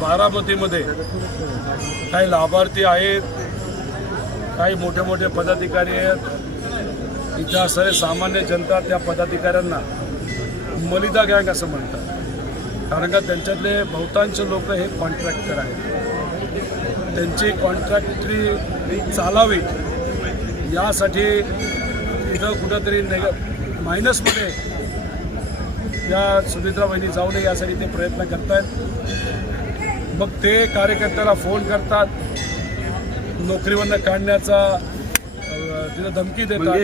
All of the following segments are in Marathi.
बारामतीमध्ये काही लाभार्थी आहेत काही मोठे मोठे पदाधिकारी आहेत. इथं असणारे सामान्य जनता त्या पदाधिकाऱ्यांना मलिदा गँग असं म्हणतात. कारण का त्यांच्यातले बहुतांश लोक हे कॉन्ट्रॅक्टर आहेत. त्यांची कॉन्ट्रॅक्टरी चालावी यासाठी इथं कुठंतरी नेग मायनसमध्ये या सुमित्रा बहिणी जाऊ नये यासाठी ते प्रयत्न करत आहेत मग ते कार्यकर्त्याला फोन करतात. नोकरीवरनं काढण्याचा तिथं धमकी देतात.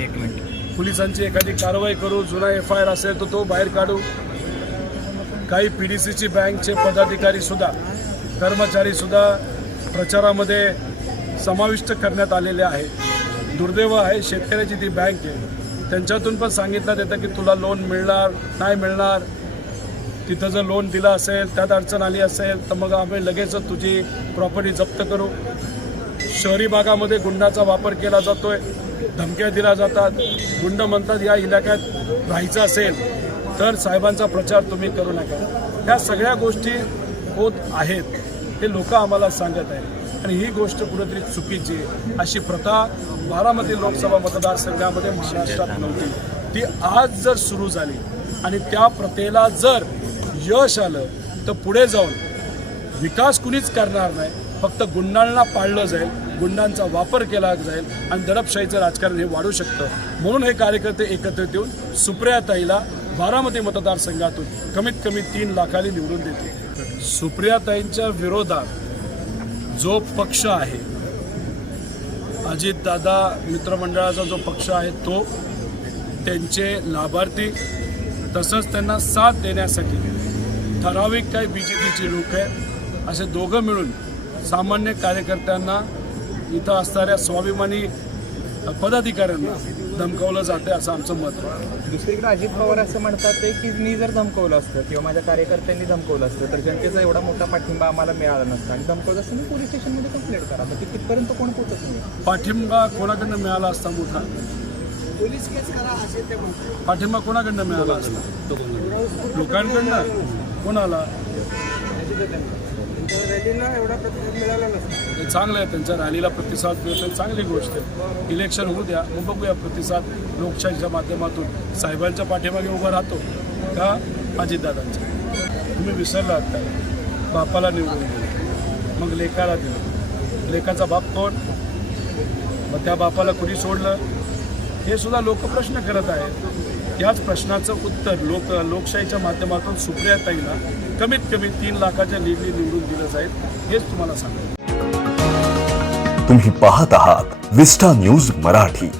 एक मिनिट. पोलिसांची एखादी कारवाई करू जुना एफ आय आर असेल तर तो बाहेर काढू. काही पी डी सीची बँकचे पदाधिकारी सुद्धा कर्मचारी सुद्धा प्रचारामध्ये समाविष्ट करण्यात आलेले आहेत. दुर्दैव आहे शेतकऱ्याची ती बँक आहे. त्यांच्यातून पण सांगितलं येतं की तुला लोन मिळणार नाही मिळणार. तिथं जर लोन दिलं असेल त्यात अडचण आली असेल तर मग आम्ही लगेचच तुझी प्रॉपर्टी जप्त करू. शहरी भागामध्ये गुंडाचा वापर केला जातोय धमक्या दिल्या जातात. गुंड म्हणतात या इलाक्यात राहायचं असेल तर साहेबांचा प्रचार तुम्ही करू नका. ह्या सगळ्या गोष्टी होत आहेत हे लोक आम्हाला सांगत आहेत. आणि ही गोष्ट कुठेतरी चुकीची आहे. अशी प्रथा बारामती लोकसभा मतदारसंघामध्ये महाराष्ट्रात नव्हती. ती आज जर सुरू झाली आणि त्या प्रथेला जर यश आलं तर पुढे जाऊन विकास कुणीच करणार नाही. फक्त गुंडांना पाळलं जाईल गुंडांचा वापर केला जाईल आणि दडपशाहीचं राजकारण हे वाढू शकतं. म्हणून हे कार्यकर्ते एकत्रित येऊन सुप्रियाताईला बारामती मतदारसंघातून कमीत कमी तीन लाखाली निवडून देते सुप्रियाताईंच्या विरोधात जो पक्ष आहे अजितदादा मित्रमंडळाचा जो पक्ष आहे तो त्यांचे लाभार्थी तसंच त्यांना साथ देण्यासाठी ठराविक काही बी जे पीचे लोक आहेत असे दोघं मिळून सामान्य कार्यकर्त्यांना इथं असणाऱ्या स्वाभिमानी पदाधिकाऱ्यांना धमकावलं जाते असं आमचं मत आहे. दुसरीकडे अजित पवार असं म्हणतात ते की मी जर धमकवलं असतं किंवा माझ्या कार्यकर्त्यांनी धमकवलं असतं तर जनतेचा एवढा मोठा पाठिंबा आम्हाला मिळाला नसता. आणि धमकवलं असतं मी पोलीस स्टेशनमध्ये कंप्लेंट करा. तर तिथपर्यंत कोण पोहोचत नाही. पाठिंबा कोणाकडनं मिळाला असता मोठा? पोलीस केस करा असे ते पाठिंबा कोणाकडनं मिळाला असता? लोकांकडनं? कोणाला? चांगलं आहे त्यांच्या रॅलीला प्रतिसाद मिळतोय. चांगली गोष्ट आहे. इलेक्शन होऊ द्या मग बघूया प्रतिसाद लोकशाहीच्या माध्यमातून. साहेबांच्या पाठीमागे उभं राहतो का अजितदादांच्या तुम्ही विसरलात काय बापाला निवडून दिलं. मग लेकाला दिलं. लेकाचा बाप कोण? मग त्या बापाला कुणी सोडलं? हे सुद्धा लोक प्रश्न करत आहेत. याच प्रश्नाचं उत्तर लोक लोकशाहीच्या माध्यमातून सुप्रियाताईला कमीत कमी तीन लाखाच्या लीडनी निवडून दिलं जाईल हेच तुम्हाला सांगतो तुम्ही पाहत आहात विस्टा न्यूज मराठी.